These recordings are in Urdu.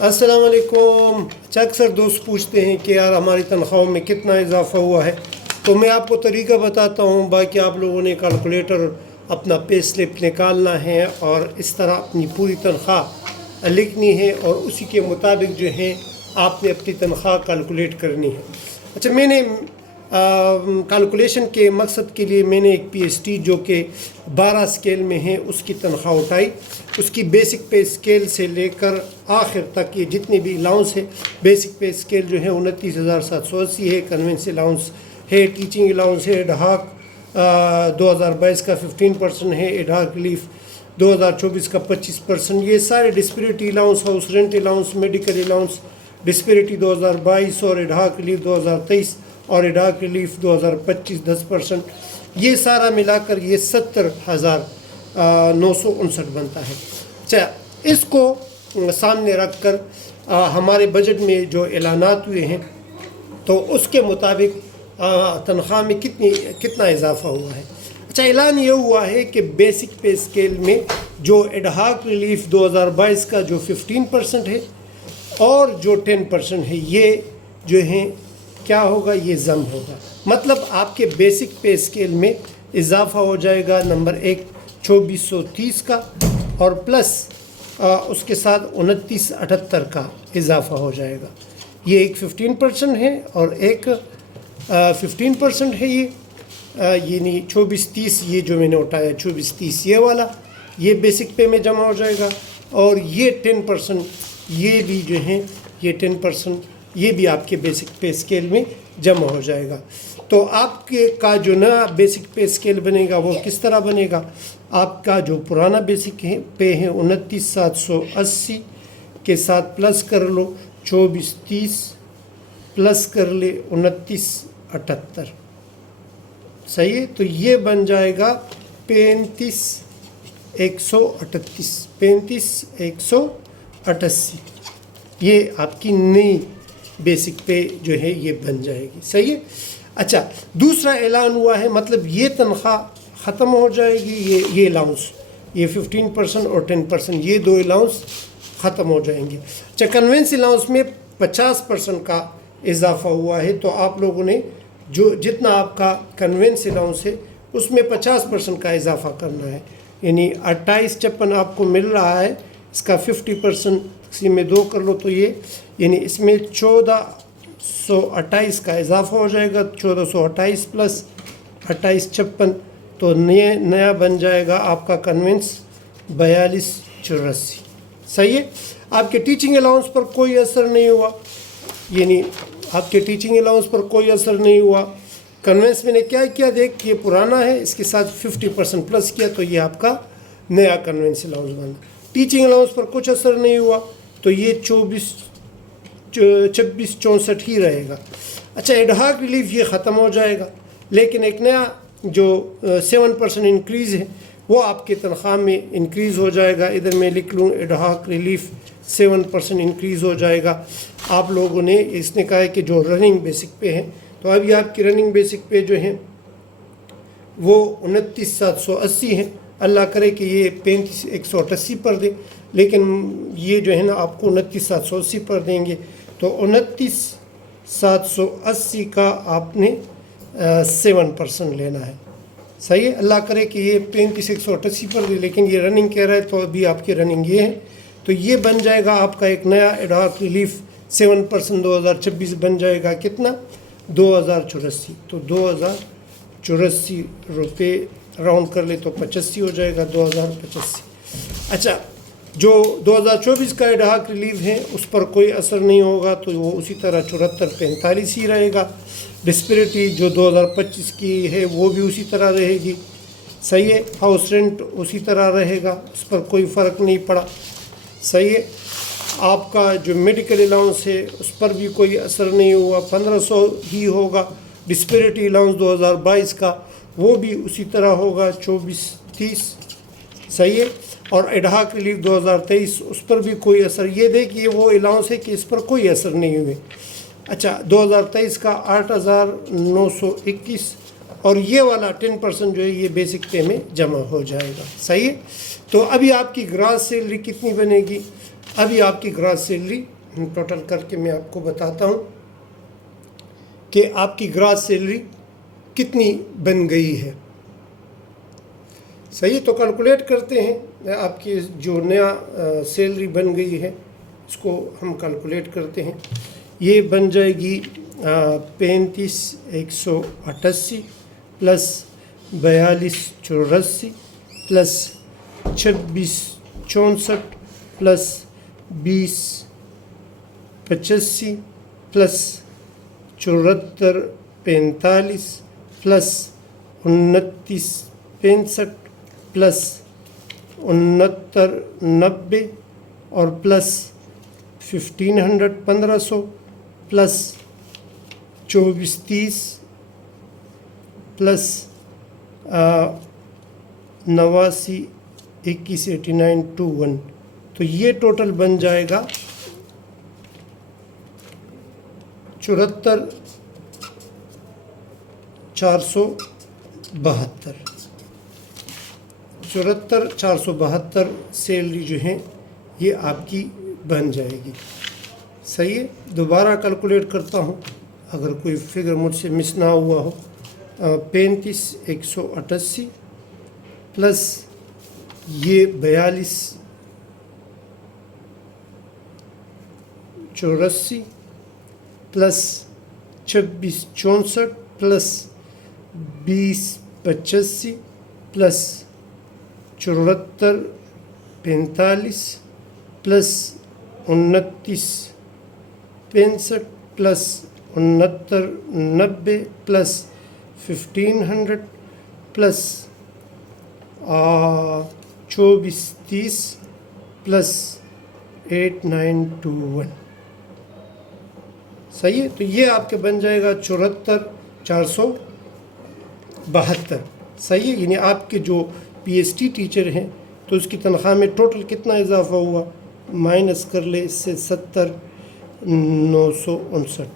السلام علیکم. اچھا اکثر دوست پوچھتے ہیں کہ یار ہماری تنخواہوں میں کتنا اضافہ ہوا ہے، تو میں آپ کو طریقہ بتاتا ہوں. باقی آپ لوگوں نے کیلکولیٹر اپنا پے سلپ نکالنا ہے اور اس طرح اپنی پوری تنخواہ لکھنی ہے اور اسی کے مطابق جو ہے آپ نے اپنی تنخواہ کیلکولیٹ کرنی ہے. اچھا میں نے کیلکولیشن کے مقصد کے لیے میں نے ایک پی ایس ٹی جو کہ 12 اسکیل میں ہے اس کی تنخواہ اٹھائی. اس کی بیسک پے اسکیل سے لے کر آخر تک یہ جتنے بھی الاؤنس ہے، بیسک پے اسکیل جو ہے 29,780 ہے، کنوینس الاؤنس ہے، ٹیچنگ الاؤنس ہے، ایڈہاک 2022 کا 15% ہے، ایڈہاک ریلیف 2024 کا 25%. یہ سارے disparity allowance, house rent allowance, medical allowance, disparity 2022 اور ایڈہاک ریلیف 2023 اور ایڈہاک ریلیف 2025 10%. یہ سارا ملا کر یہ 70,959 بنتا ہے. اچھا اس کو سامنے رکھ کر ہمارے بجٹ میں جو اعلانات ہوئے ہیں تو اس کے مطابق تنخواہ میں کتنا اضافہ ہوا ہے. اچھا اعلان یہ ہوا ہے کہ بیسک پے اسکیل میں جو ایڈہاک ریلیف 2022 کا جو 15% ہے اور جو 10% ہے یہ جو ہیں کیا ہوگا، یہ ضم ہوگا. مطلب آپ کے بیسک پے اسکیل میں اضافہ ہو جائے گا نمبر 1 2430 کا اور پلس اس کے ساتھ 2978 کا اضافہ ہو جائے گا. یہ ایک 15% ہے اور ایک 15% ہے. یہ یعنی 2430 یہ جو میں نے اٹھایا 2430 یہ والا یہ بیسک پے میں جمع ہو جائے گا اور یہ 10% یہ بھی جو ہیں یہ 10% یہ بھی آپ کے بیسک پے اسکیل میں جمع ہو جائے گا. تو آپ کے کا جو نیا بیسک پے اسکیل بنے گا وہ کس طرح بنے گا. آپ کا جو پرانا بیسک پے ہے 29,780 کے ساتھ پلس کر لو 2430 پلس کر لے 2978 صحیح ہے. تو یہ بن جائے گا 35,138 یہ آپ کی نئی بیسک پے جو ہے یہ بن جائے گی. صحیح ہے. اچھا دوسرا اعلان ہوا ہے، مطلب یہ تنخواہ ختم ہو جائے گی، یہ الاؤنس یہ 15% اور 10% یہ دو الاؤنس ختم ہو جائیں گے. اچھا کنوینس الاؤنس میں 50% کا اضافہ ہوا ہے تو آپ لوگوں نے جو جتنا آپ کا کنوینس الاؤنس ہے اس میں 50% کا اضافہ کرنا ہے. یعنی 2856 آپ کو مل رہا ہے، اس کا 50% اسی میں 2 کر لو تو یہ یعنی اس میں 1428 کا اضافہ ہو جائے گا. 1428 پلس 2856 تو نیا بن جائے گا آپ کا کنوینس 4284. صحیح ہے. آپ کے ٹیچنگ الاؤنس پر کوئی اثر نہیں ہوا، یعنی آپ کے ٹیچنگ الاؤنس پر کوئی اثر نہیں ہوا. کنوینس میں نے کیا کیا دیکھ یہ پرانا ہے، اس کے ساتھ 50% پلس کیا تو یہ آپ کا نیا کنوینس الاؤنس بنا. ٹیچنگ الاؤنس پر کچھ اثر نہیں ہوا تو یہ 2664 ہی رہے گا. اچھا ایڈہاک ریلیف یہ ختم ہو جائے گا، لیکن ایک نیا جو 7% انکریز ہے وہ آپ کے تنخواہ میں انکریز ہو جائے گا. ادھر میں لکھ لوں ایڈہاک ریلیف 7% انکریز ہو جائے گا. آپ لوگوں نے اس نے کہا ہے کہ جو رننگ بیسک پے ہے تو ابھی آپ کی رننگ بیسک پے جو ہیں وہ 29,780 ہیں. اللہ کرے کہ یہ 35,188 پر دے، لیکن یہ جو ہے نا آپ کو 29,780 پر دیں گے تو 29,780 کا آپ نے 7% لینا ہے. صحیح ہے. اللہ کرے کہ یہ 35,188 پر دے، لیکن یہ رننگ کہہ رہا ہے تو ابھی آپ کی رننگ یہ ہے. تو یہ بن جائے گا آپ کا ایک نیا ایڈہاک ریلیف 7% 2026 بن جائے گا کتنا 2084. تو 2084 روپے راؤنڈ کر لے تو 85 ہو جائے گا 2085. اچھا جو 2024 کا ایڈہاک ریلیف ہے اس پر کوئی اثر نہیں ہوگا تو وہ اسی طرح 7445 ہی رہے گا. ڈسپیرٹی جو 2025 کی ہے وہ بھی اسی طرح رہے گی. صحیح ہے. ہاؤس رینٹ اسی طرح رہے گا، اس پر کوئی فرق نہیں پڑا. صحیح ہے. آپ کا جو میڈیکل الاؤنس ہے اس پر بھی کوئی اثر نہیں ہوا، 1500 ہی ہوگا. ڈسپیرٹی الاؤنس 2022 کا وہ بھی اسی طرح ہوگا 2430. صحیح ہے. اور ایڈہاک ریلیف 2023 اس پر بھی کوئی اثر، یہ دیکھیے وہ الاؤنس ہے کہ اس پر کوئی اثر نہیں ہوئے. اچھا 2023 کا 8,921 اور یہ والا 10% جو ہے یہ بیسک پے میں جمع ہو جائے گا. صحیح ہے. تو ابھی آپ کی گراس سیلری کتنی بنے گی ابھی آپ کی گراس سیلری ٹوٹل کر کے میں آپ کو بتاتا ہوں کہ آپ کی گراس سیلری کتنی بن گئی ہے. صحیح، تو کیلکولیٹ کرتے ہیں. آپ کی جو نیا سیلری بن گئی ہے اس کو ہم کیلکولیٹ کرتے ہیں. یہ بن جائے گی 35,188 plus 42,84 plus 26,64 plus 20,85 plus 74,45 plus 29,65 plus 69,90 اور پلس 1,500 پلس 24,30 پلس 89,21,89,21. تو یہ ٹوٹل بن جائے گا 74,472. 74,472 سیلری جو ہیں یہ آپ کی بن جائے گی. صحیح ہے، دوبارہ کیلکولیٹ کرتا ہوں اگر کوئی فگر مجھ سے مس نہ ہوا ہو. 35,188 پلس یہ 42,84 plus 26,64 plus 20,85 plus 74,45 plus 29,65 plus 69,90 plus 1,500 plus 24,30 plus 8,921. صحیح ہے، تو یہ آپ کے بن جائے گا 74,472. صحیح ہے، یعنی آپ کے جو پی ایس ٹی ٹیچر ہیں تو اس کی تنخواہ میں ٹوٹل کتنا اضافہ ہوا، مائنس کر لے اس سے 70,959.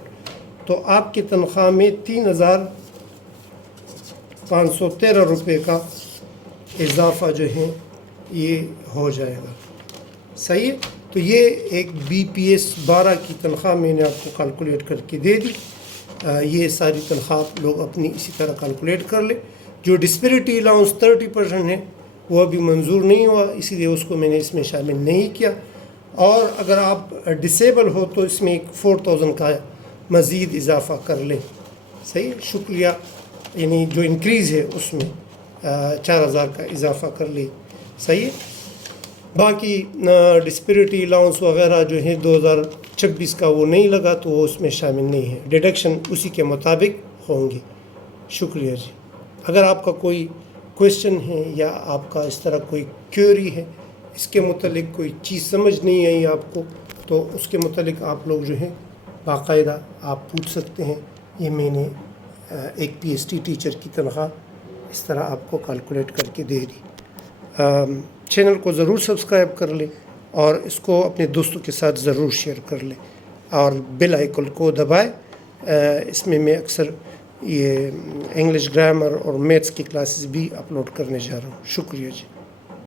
تو آپ کی تنخواہ میں 3,513 روپے کا اضافہ جو ہے یہ ہو جائے گا. صحیح ہے، تو یہ ایک بی پی ایس 12 کی تنخواہ میں نے آپ کو کیلکولیٹ کر کے دے دی. یہ ساری تنخواہ آپ لوگ اپنی اسی طرح کیلکولیٹ کر لیں. جو ڈسپیرٹی الاؤنس 30% ہے وہ ابھی منظور نہیں ہوا، اسی لیے اس کو میں نے اس میں شامل نہیں کیا. اور اگر آپ ڈسیبل ہو تو اس میں ایک 4,000 کا مزید اضافہ کر لیں. صحیح، شکریہ، یعنی جو انکریز ہے اس میں 4,000 کا اضافہ کر لیں. صحیح، باقی ڈسپیرٹی الاؤنس وغیرہ جو ہے 2026 کا وہ نہیں لگا تو وہ اس میں شامل نہیں ہے، ڈیڈکشن اسی کے مطابق ہوں گے. شکریہ جی. اگر آپ کا کوئی کویشچن ہے یا آپ کا اس طرح کوئی کیوری ہے، اس کے متعلق کوئی چیز سمجھ نہیں آئی آپ کو، تو اس کے متعلق آپ لوگ جو ہیں باقاعدہ آپ پوچھ سکتے ہیں. یہ میں نے ایک پی ایس ٹی ٹیچر کی تنخواہ اس طرح آپ کو کیلکولیٹ کر کے دے دی. چینل کو ضرور سبسکرائب کر لیں اور اس کو اپنے دوستوں کے ساتھ ضرور شیئر کر لیں اور بیل آئیکن کو دبائیں. اس میں اکثر یہ انگلش گرامر اور میتھس کی کلاسز بھی اپلوڈ کرنے جا رہا ہوں. شکریہ جی.